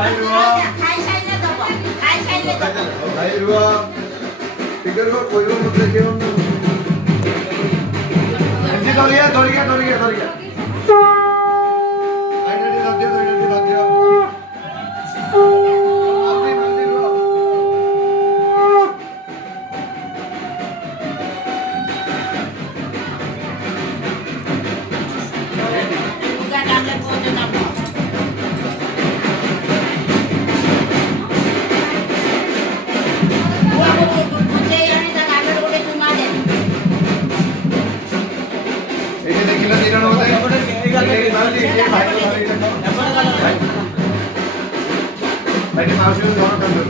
ଭାଇ ରୁହ ଖାଇସାଇଲେ ଦବ ଖାଇସାଇଲେ ଦବ ଭାଇ ରୁହ ଟିକେ ରୁହ କହିବ ମତେ ଦେଖିବ ଏମିତି ଧରିକା भाई माउसी धर कर